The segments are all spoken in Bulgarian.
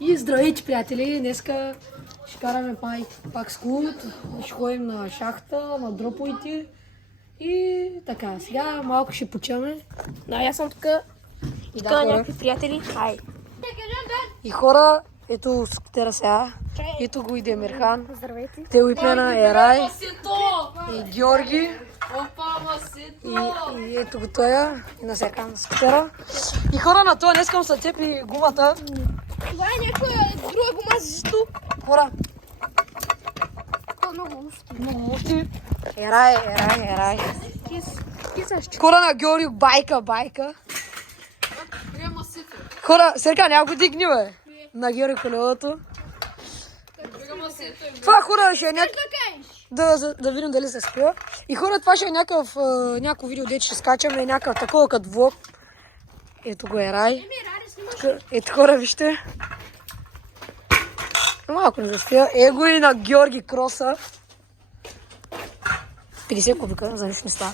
И здравейте, приятели! Днеска ще караме пак скут, ще ходим на шахта, на дроповете и така. Сега малко ще почиваме. Да, аз съм тук. И тук на някакви приятели. Хай. И хора, ето скутера сега. Ето го и Демирхан. Здравейте. Те го на Ерай и Георги. И ето го тоя. И на всяка на скутера. И хора, на това днес към са цепли гумата. Това е някоя друга гума за зисто. Хора, Много мушки. много мушти. Ерай. Хора на Георги, байка. Хора, Серка, няма го дигни, бе. На Георги колелото. Това хора ще е да видим дали се спива. И хора, това ще е някакво видео, де ще скачаме, някакъв такова като влог. Ето го е Рай. Ето хора, вижте. Малко не застия. Его и на Георги Кроса. 50 кубика, за нищо не става.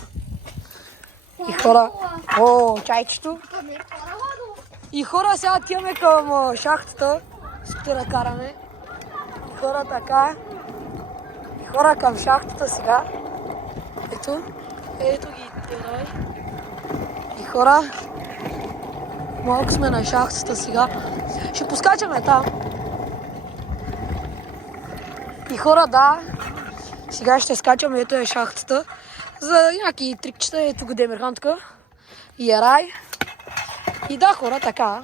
И хора, чайчето. И хора, сега отиваме към шахтата. Скутера караме. И хора така. И хора към шахтата сега. Ето ги Терай. И хора, малко сме на шахтата сега. Ще поскачаме там. И хора, да. Сега ще скачаме, ето е шахтата. За някакви трикчета, ето го Демирхан тук. И Ерай. И да, хора, така.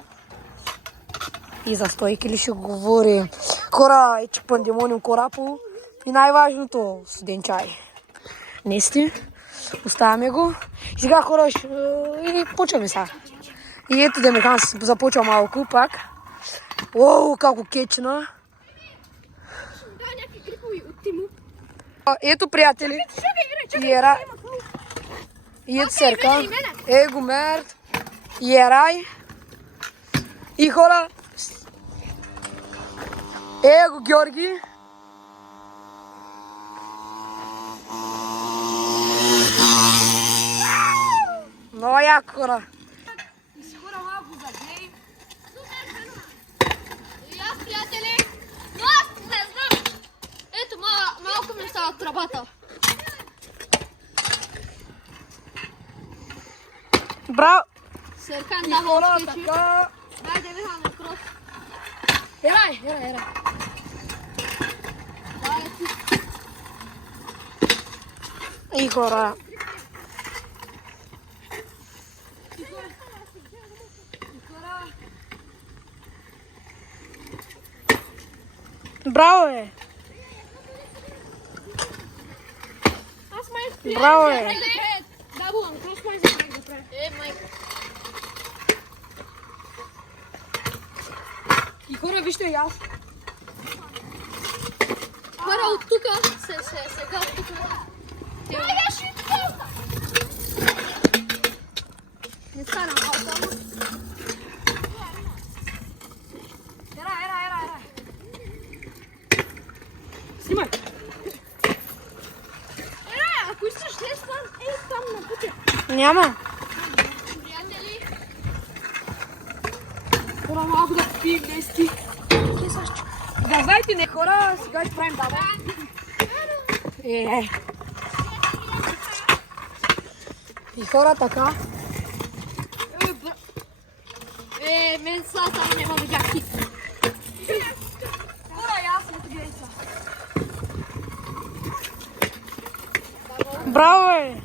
И за стойки ли ще говори. Хора, че пандемониум корапо. И най-важното, студен чай. Нести. Оставяме го. И сега, хора, и почваме сега. И ето Демирхан започва малко пак. Как го кечна. Ето, приятели. И ето Серка. Его Мерт. И Ерай. И хора. Его Георги. Много яко, хора. И сигурно малко заглей. И аз, приятели. Но аз не знам. Ето, малко ми става тръбата. Браво! Серкан И дава хора, скетчи. така. Хайде, Михан, на крос. Ерай. И хора. Браво е! Аз май Браво е! Да, булам, крос май за да прави. Майка. И хора, вижте и аз. Хора от тука, сега от тука. Не стана малко. Ерай. Снимай! Ако искаш днес там на пътя. Няма. Приятели. Хора, малко да пием днески. Да знаете, не хора, сега ще правим баба. И хора така. Мен само няма да видях ти. Хора, аз не гледай са. Браво е!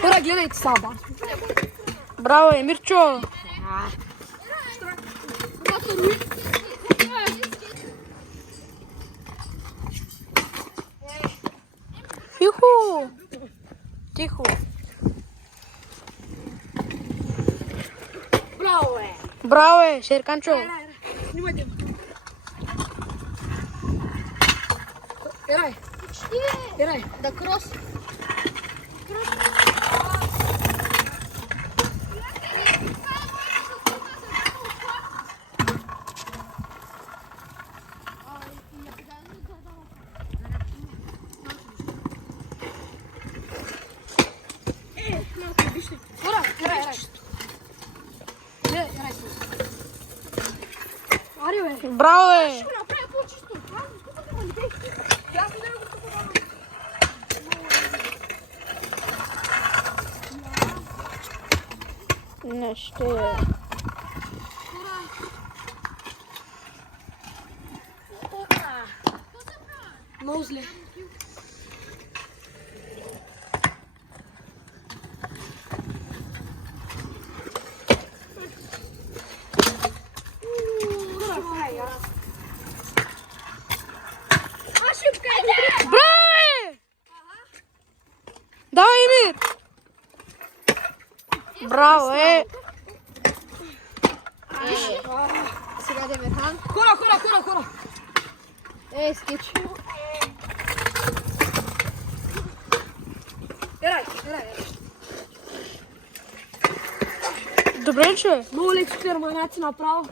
Хора, гледайте саба. Браво е, Мирчо! Тихо! Браво е, Шерканчо! Снимайте! Ерай! Да крос. Ари, бе. Браво, бе! Ще направя по-чисто. Аз не го тук. Не ще. Много зле. Браво, бе! Давай, Емир! Браво, е! Сега Демирхан. Хора. Скич. Ерай. Добре, че? Много леко терманаци направо.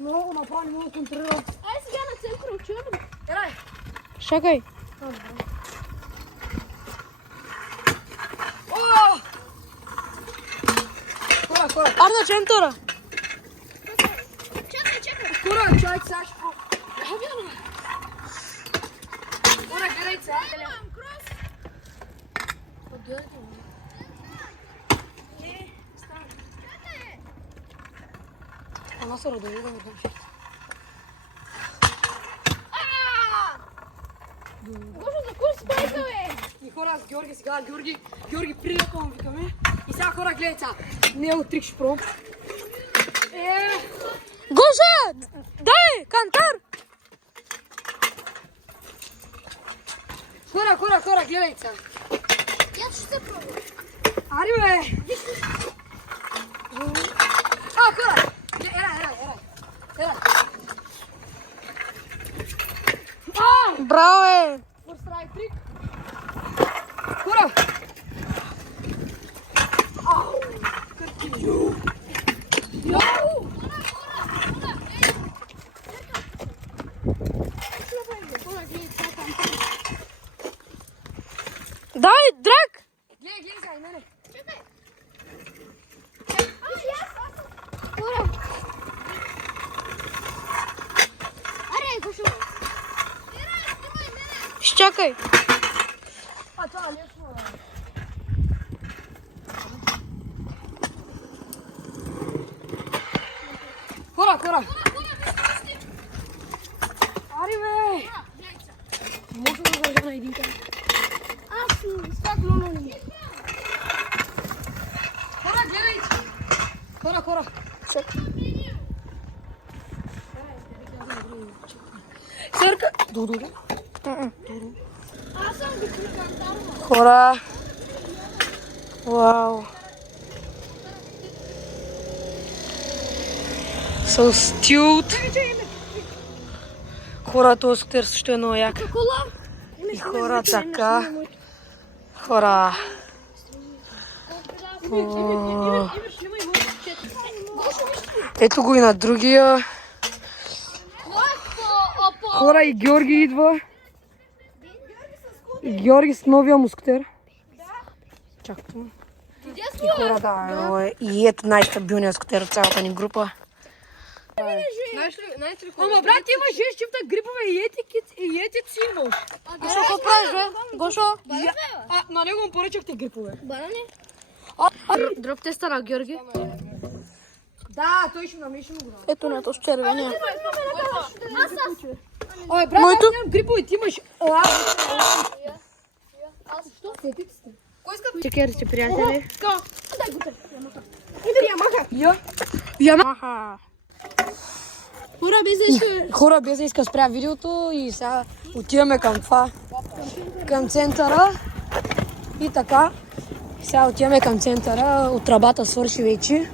Много направо, не мога да контролирам. Ай сега на центъра учим. Ерай. Чакай. О! Хора. Арна центъра. Чакай. Хора, човек сега ще по... Хора, гледай сега. Она се радува да ме държи. Гошо, за кой си байка, бе? И хора с Георги сега, Георги прилепа му викаме. И сега хора гледай сега. Него трик ще пробвам. Гоша! Дай, кантар! Хора, гледай сега. Я ще се пробвам. Ари, бе! Хора! Ерай. Браво, е! First strike trick. Хора! Ау! Йоу! Дай, драк! Гледай сега и мене. Изчакай. Това е лесно, бе. Хора! Ари, бе! Може да държа на един край. Аз стак много не. Хора, гледайте! Хора! Сърка! Добре. Аз съм бикрикантарова. Хора. Вау. So stupid. Хора, този скутер също е много як. Кола. И хора така. Хора. О. Ето го и на другия. Хора, и Георги идва. И Георги с новия му скутер. Чакайте му. И хора, да, но е. И ето най-стабилният скутер от цялата ни група. Ама, брат, има 6 чифта грипове и ети символ. Гошо, какво правиш, бе? Гошо? На него му поръчахте грипове. Банане? Дръп теста на Георги. Да, той ще намеши му го. Ето на този червения. Ой, брат, Моето? аз нямам грипове, ти имаш. Що сетите сте? Чекери си, приятели. Дай го те. Ямаха. Хора, Хора, без да иска спря видеото и сега отиваме към това. Към центъра. И така. Сега отиваме към центъра. От работа свърши вече.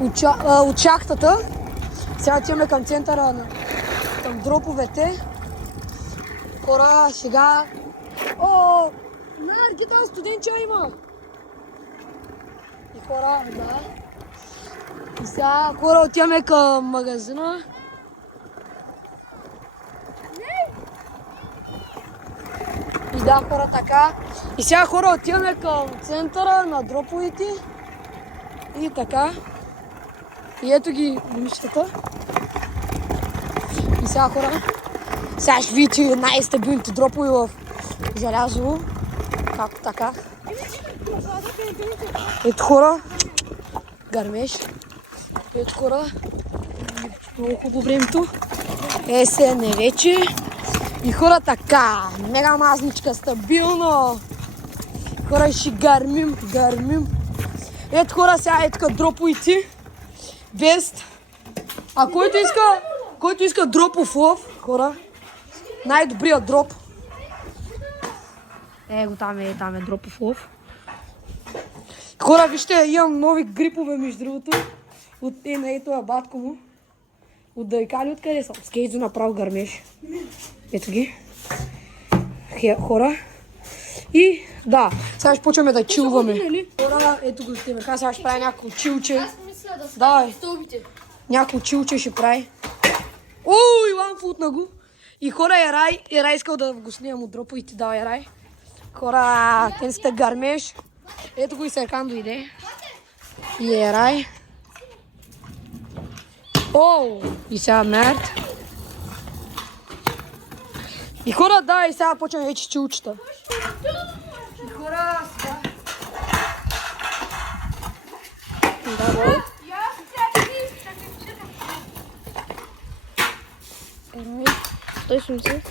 От шахтата. Сега отиваме към центъра, към дроповете. Хора, сега... О, нарки, той студенча има. И хора, да. И сега хора отиваме към магазина. И да, хора, така. И сега хора отиваме към центъра на дроповете. И така. И ето ги момичетата. И сега хора, сега ще видите най-стабилните дропове в желязово. Както така. Ето хора, гърмеш. Ето хора, много хубаво времето. Есен е вече. И хора така, мега мазничка, стабилно. Хора ще гърмим. Ето хора, сега е така дроповите. Без. А който иска дропов лов, хора, най-добрият дроп. Его там е дропов лов. Хора, вижте, имам нови грипове между другото. От ето батко му. От Дайкали, откъде съм? Скейдзо направо гърмеш. Ето ги. Хора. И да, сега ще почваме да чилваме. Хора, ето го те мерка, сега ще прави някакво чилче. Аз мисля да Давай. стълбите. Някакво чилче ще прави. Ой, Иван футна го. И хора, Ерай искал да го снимам от дроповите. Да, Ерай. Хора, кен сте гърмеш. Ето го и Серкан дойде. И Ерай. Оу, и сега Мерт. И хора, да, и сега почваме вече чилчета. И хора, сега. Да, бо. Той съм се.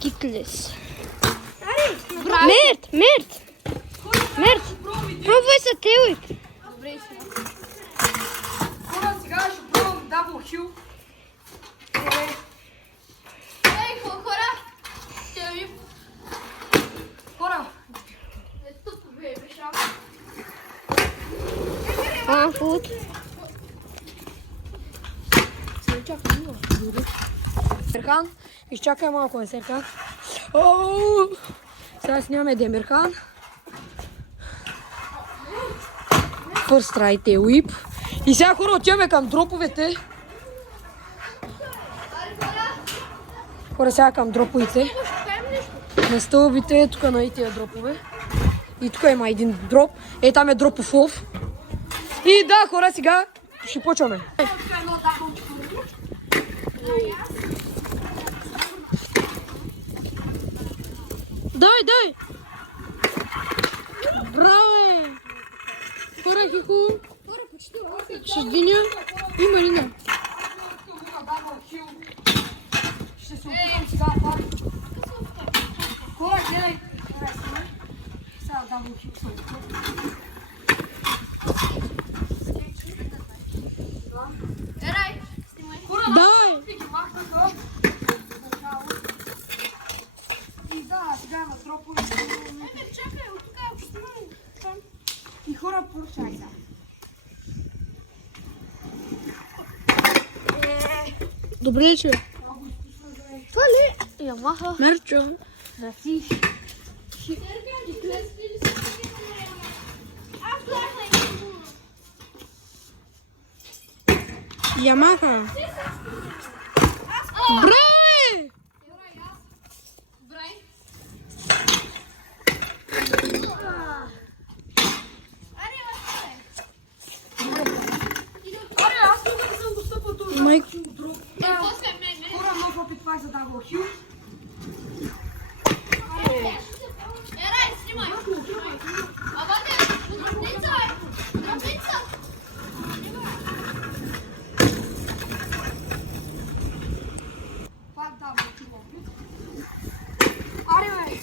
Киклес. Мерт! Пробвай са телите. Хора, сега ще пробвам дабл хил. Ей, хора! Ще ви... Хора, Тук бе, беша. Фут. Демирхан, изчакай малко на Серкан. Сега снимаме Демирхан. First try tail whip. И сега хора отиваме към дроповете. Хора сега към дроповете. На стълбите, тук на и тия дропове. И тук има един дроп. Е, там е дропов лов. И да, хора, сега ще почваме. Дай! Браво! Хора, хиху! Ще сдиня? Има ли не? Ще се опитам сега пак. Хора, гледай! Сега дабл хил съм. Ерай, снимай. Дай! И да, сега на дропове. Чакай, от тук е община. И хора, поръчай сега. Добре, че. Това ли? Ямаха. Мерчо. Ямаха. Браво! Брай. Аре, аз тук не съм го стъпал този Майко. дроп. После мен. Хора, нов опит това е за дабл хил. Ерай, снимай. Абате, дръбница е. Дръбница. Пак дабл хил опит. Аре, бе!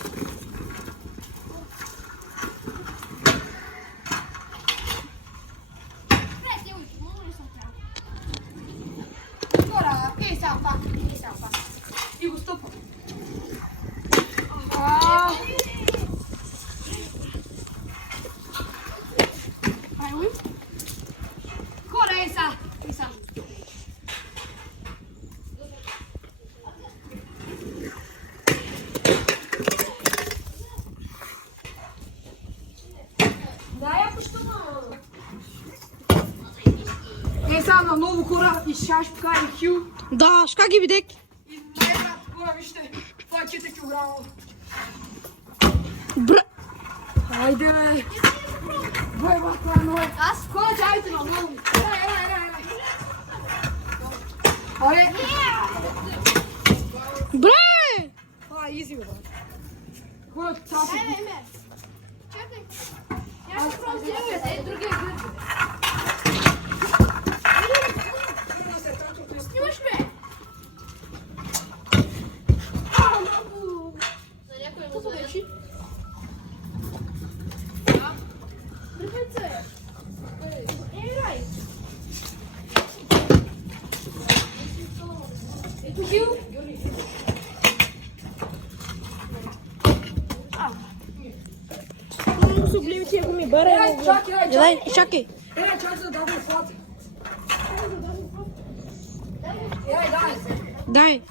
Хора, ей сега пак. И го стъпвам. Хора, ей сега. Е, сега наново хора и сега ще покажем хил. Да, шка ги видек. И най-брат, хора, вижте, това е 4 браво. Бра... Хайде, бе. Бой, бах, това е много. Аз? Кой е чайте на много? Ерай. Айде. Браво! Това е изи, бе. Хора, цапи. Чакай. Я ще пробвам другия гръб. Снимаш ме? За някой му звънят. Припъцай. Рай. Ето хил. Сублими тия гуми, баре. Чакай. Ерай, чакай за да дам флати. Ерай, дай. Дай.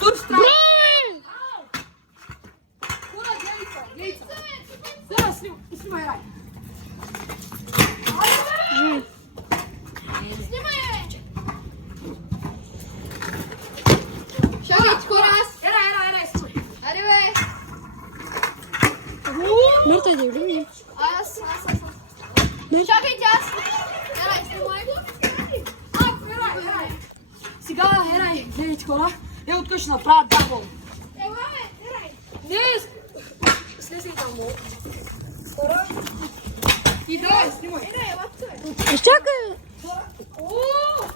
Тур страх. Браво! Хора, глейца. Да, снимай, ерай. Снимай! Чакай, скоро аз. Ерай, снимай. Аре, бе. Марта, иди, влюби. Аз. Чакайте, аз. Ерай, снимай. Ерай. Сега, ерай, гледайте хора. Ево тук ще направят дабъл. Ела, бе, ерай. Не, слезай там много. Хора. И давай, снимай. Ерай, ела, тук е. Чакай. Ооо!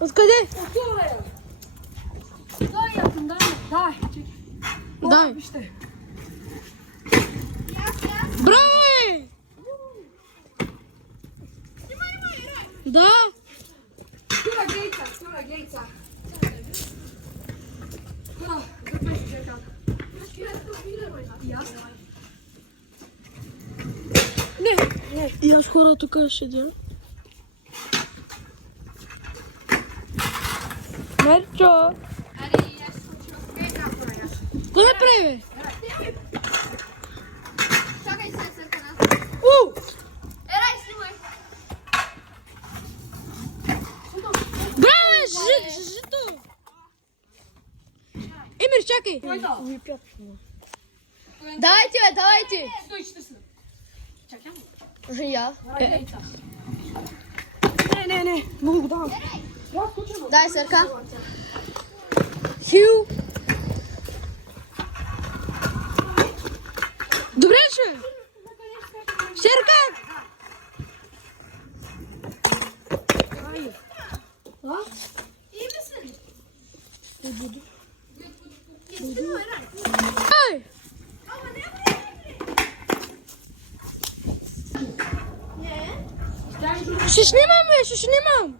Откъде? Оттуда е. Дай, дай, чекай. Дай. Вижте. Браво! Да. Тура гейца. Тура, запрещи чекай. Ясно. Не. И аз хора тук ще дя. Мерчо. Аре, аз съм Кой ме прави, бе? Чакай се, съркана. Ерай, снимай. Браво, жито! Емир, чакай! Давайте, бе, давайте. Стой, ще се. Чакай. Я. Не, много го давам. Дай, сърка. Хил! Добре, че? Шерка! Ай! Ще снимам, бе, ще снимам!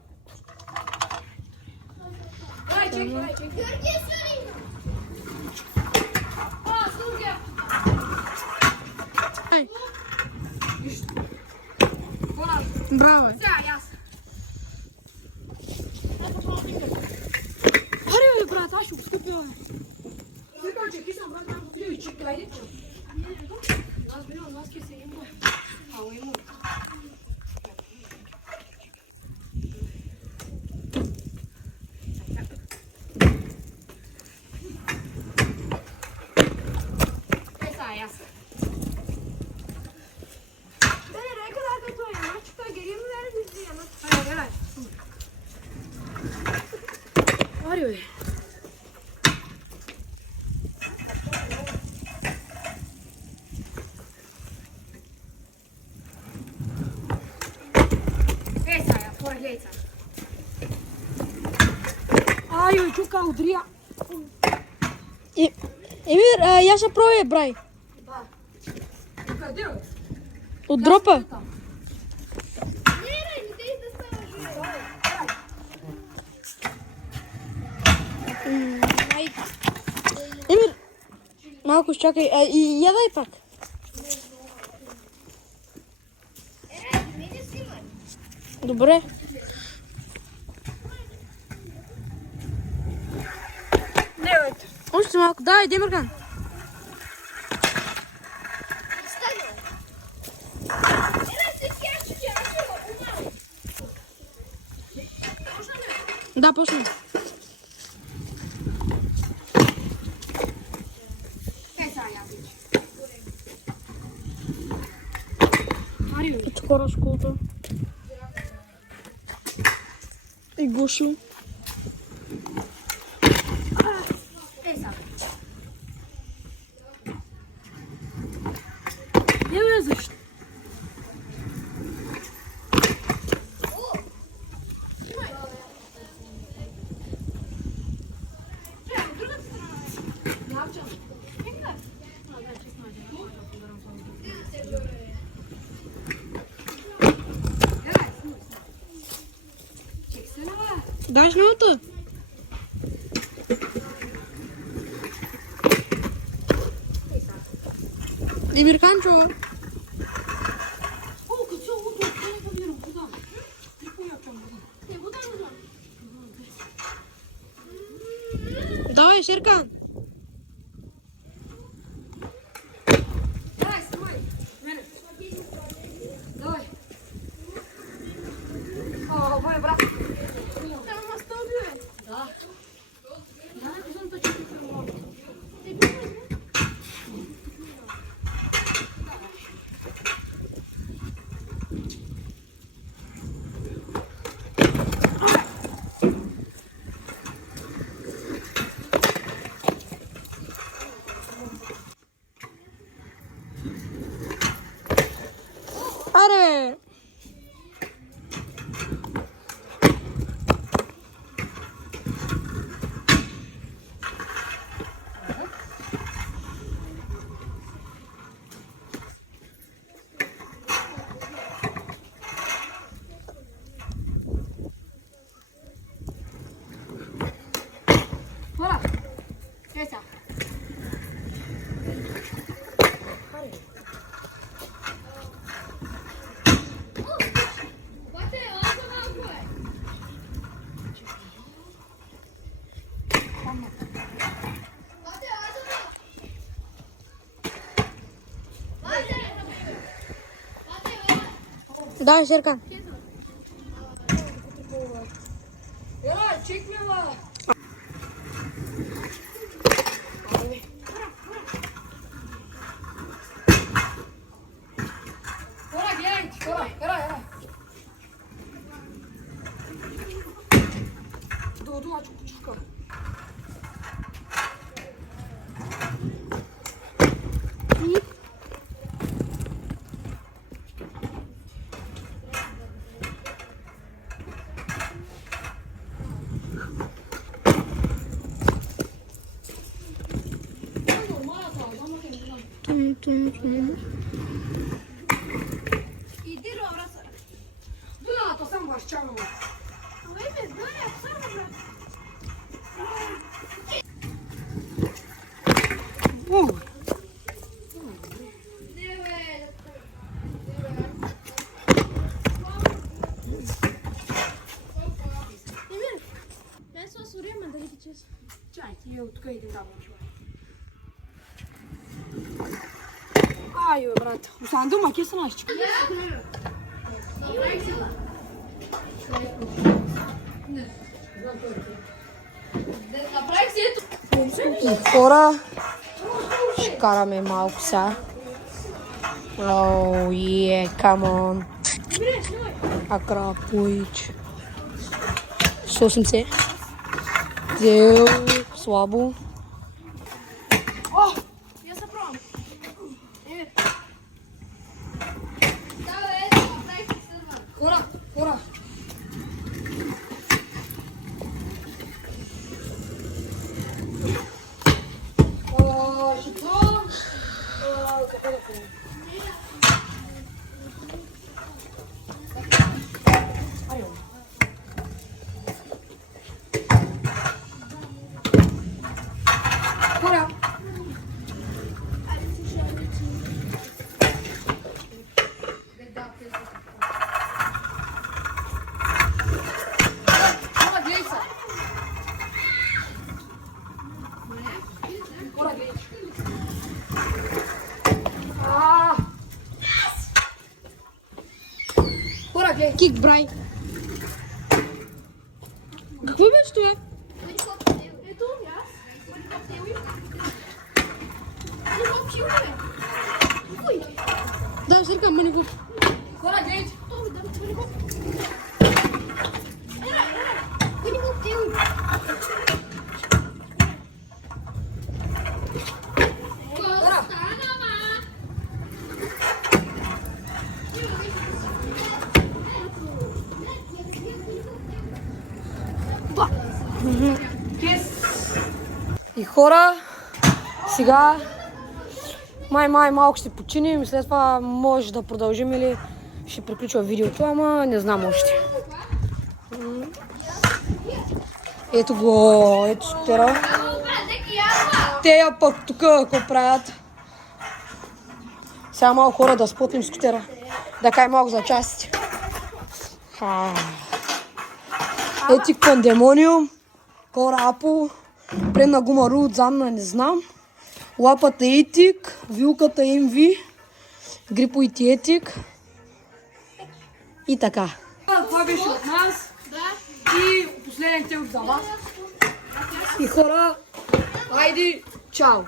Ай. Браво! Аре, бе, брат, аз ще отстъпя. Сега, че кисам, брат, там отиде и чекай, айде. Аз била, аз ке се има. Ало, има. Аре, бе. Ай, чука, удрия. Емир, я ще пробвай, брай. Къде, бе? От дропа. Емир, малко чакай. И я дай пак. Добре. Не, бе. Още малко. Дай, Демърган. Да, почна. Хора школата. И Гошо. Не бе, защо? Даш нота? Демирканчо. Давай, Шеркан. Давай, снимай. Давай. О, мой брат. Да. Я напишу точно. Аре! Voilà. C'est ça. Давай, Шеркан. Ya çekmiyorlar. Bora genç. Bora. Doğdu aç küçük. İdir orası. Да, то сам ваш чану. Evet, böyle yapsana bırak. Demir, ben sana soruyorum ben de gideceğiz. Чай, ти от къде идем там? Ай, бе, брат. Освен дома, ке са наши. Хора, ще караме малко сега. Оу, come on. Акрапоич. 180. Зел, слабо. Я сопром. Evet. Хора. Ще пробвам. Какво да правим? Хора. Хора, гледай се. Хора, гледай. Хора, гледай. Кик брай. Какво беше това? Ето, аз. Да, Шеркан, мъни го. Хора, гледай. И хора, сега май малко ще починим, след това може да продължим или ще приключва видеото, ама не знам още. Ето го, ето скутера. Те я пък тук какво правят. Сега малко хора да спотнем скутера. Да кай малко за части. Етик Пандемониум, Кора Апо, предна гума Рут, задна не знам. Лапата Етик, вилката МВ, Грипо и Етик. И така. Това беше от нас. И последен тел за вас. И хора, айде, чао!